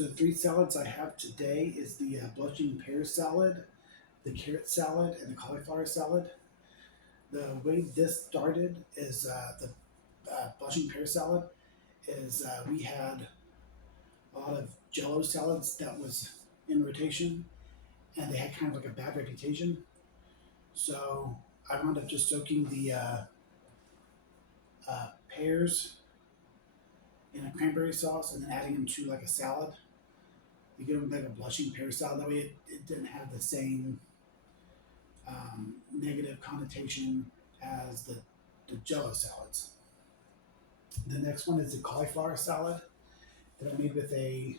So the three salads I have today is the blushing pear salad, the carrot salad, and the cauliflower salad. The way this started is the blushing pear salad is we had a lot of Jello salads that was in rotation, and they had kind of like a bad reputation. So I wound up just soaking the pears in a cranberry sauce and then adding them to like a salad. You get them like a blushing pear salad. That way it didn't have the same negative connotation as the Jello salads. The next one is the cauliflower salad that I made with a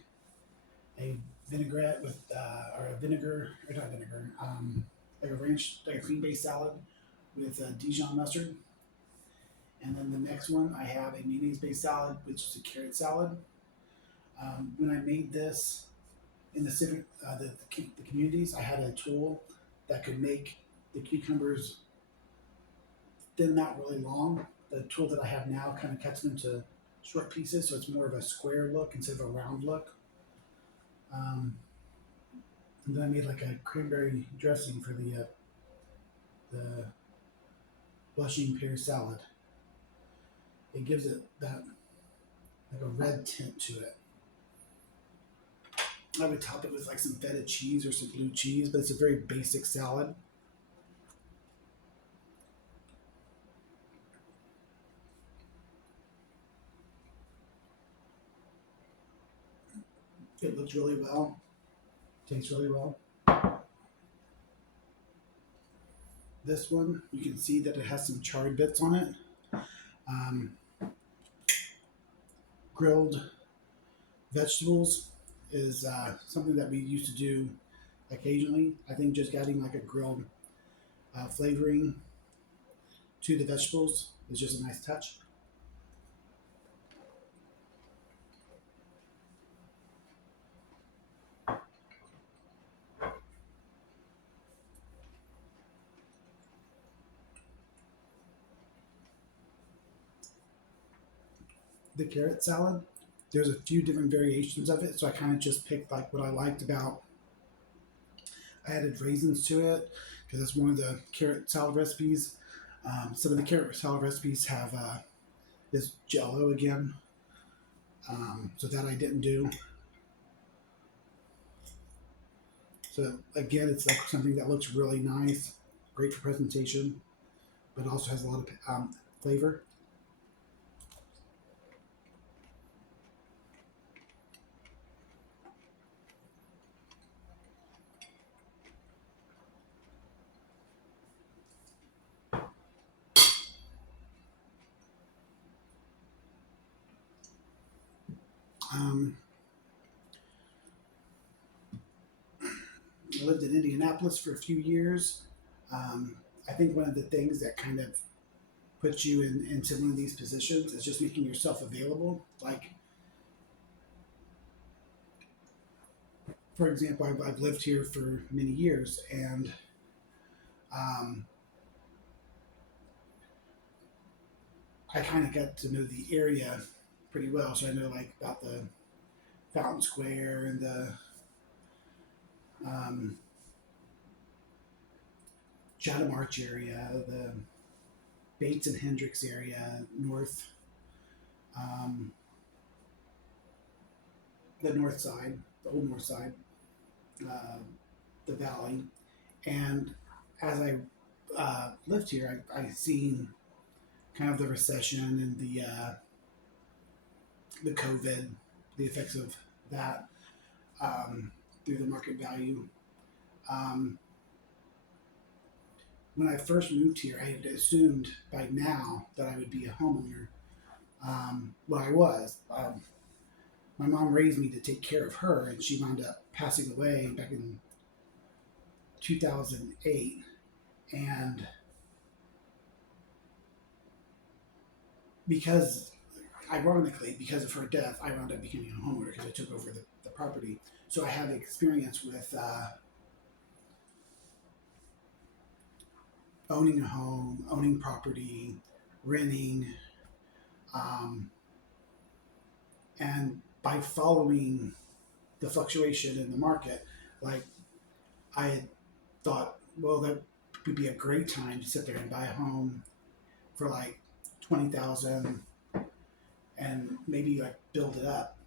vinaigrette with or a vinegar or not vinegar like a ranch like a cream based salad with Dijon mustard. And then the next one I have a mayonnaise based salad, which is a carrot salad. When I made this in the civic the communities, I had a tool that could make the cucumbers thin out really long. The tool that I have now kind of cuts them into short pieces, so it's more of a square look instead of a round look. Um, and then I made like a cranberry dressing for the blushing pear salad. It gives it that like a red tint to it. I would top it with like some feta cheese or some blue cheese, but it's a very basic salad. It looks really well, tastes really well. This one, you can see that it has some charred bits on it. Um, Grilled vegetables is something that we used to do occasionally. I think just adding like a grilled flavoring to the vegetables is just a nice touch. The carrot salad, there's a few different variations of it, so I kind of just picked like what I liked about. I added raisins to it because that's one of the carrot salad recipes. Some of the carrot salad recipes have this Jello again, so that I didn't do. So again, it's like something that looks really nice, great for presentation, but also has a lot of flavor. Um, I lived in Indianapolis for a few years. Um, I think one of the things that kind of puts you into one of these positions is just making yourself available. Like, for example, I've lived here for many years, and um, I kind of got to know the area pretty well. So I know like about the Fountain Square and the um, Chatham Arch area, the Bates and Hendricks area, um, the north side, the old north side, uh, the valley. And as I lived here, I seen kind of the recession and the COVID, the effects of that through the market value. Um, when I first moved here, I had assumed by now that I would be a homeowner. Well, I was. My mom raised me to take care of her, and she wound up passing away back in 2008. And because, ironically, because of her death, I wound up becoming a homeowner because I took over the property. So I had experience with owning a home, owning property, renting, um, and by following the fluctuation in the market, like I had thought, well, that would be a great time to sit there and buy a home for like 20,000 and maybe like build it up,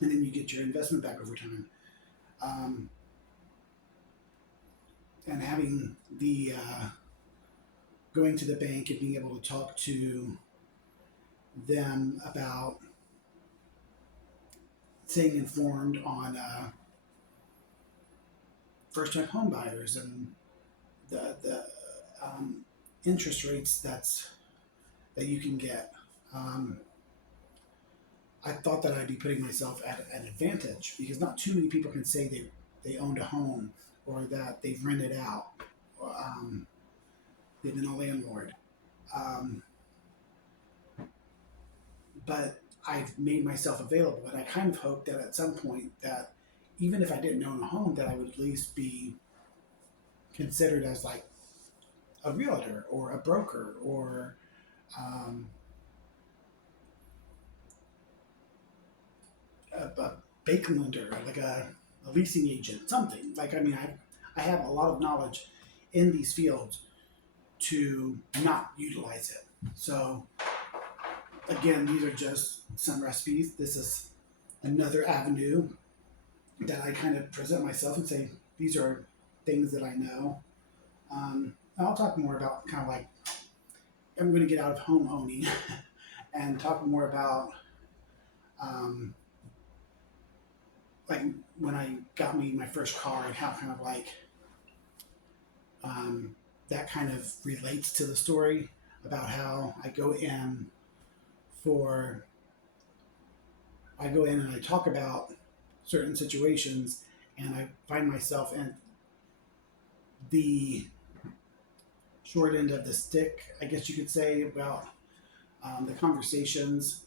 and then you get your investment back over time. Um, and having the going to the bank and being able to talk to them about staying informed on first-time home buyers and the interest rates that you can get. Um, I thought that I'd be putting myself at an advantage because not too many people can say they owned a home or that they've rented out. Or, they've been a landlord. Um, but I've made myself available, and I kind of hope that at some point that even if I didn't own a home, that I would at least be considered as like a realtor or a broker or um, a bank lender, like a leasing agent, something. Like, I mean, I have a lot of knowledge in these fields to not utilize it. So, again, these are just some recipes. This is another avenue that I kind of present myself and say, these are things that I know. I'll talk more about kind of like, I'm going to get out of home owning and talk more about like when I got me my first car and how kind of like that kind of relates to the story about how for I go in and I talk about certain situations and I find myself in the short end of the stick, I guess you could say, about the conversations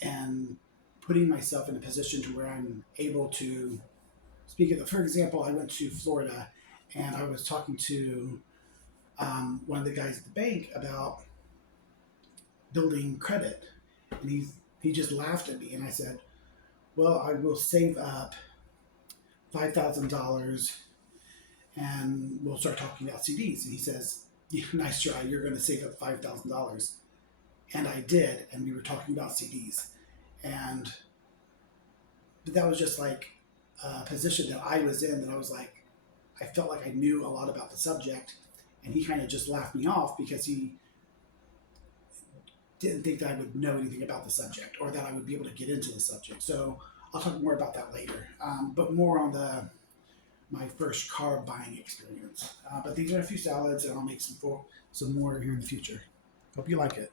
and putting myself in a position to where I'm able to speak of it. For example, I went to Florida and I was talking to one of the guys at the bank about building credit, and he just laughed at me, and I said, "Well, I will save up $5,000, and we'll start talking about CDs." And he says, "Yeah, nice try. You're going to save up $5,000." And I did, and we were talking about CDs, and but that was just like a position that I was in that I was like, I felt like I knew a lot about the subject, and he kind of just laughed me off because he didn't think that I would know anything about the subject or that I would be able to get into the subject. So I'll talk more about that later, but more on my first carb buying experience. But these are a few salads, and I'll make some more here in the future. Hope you like it.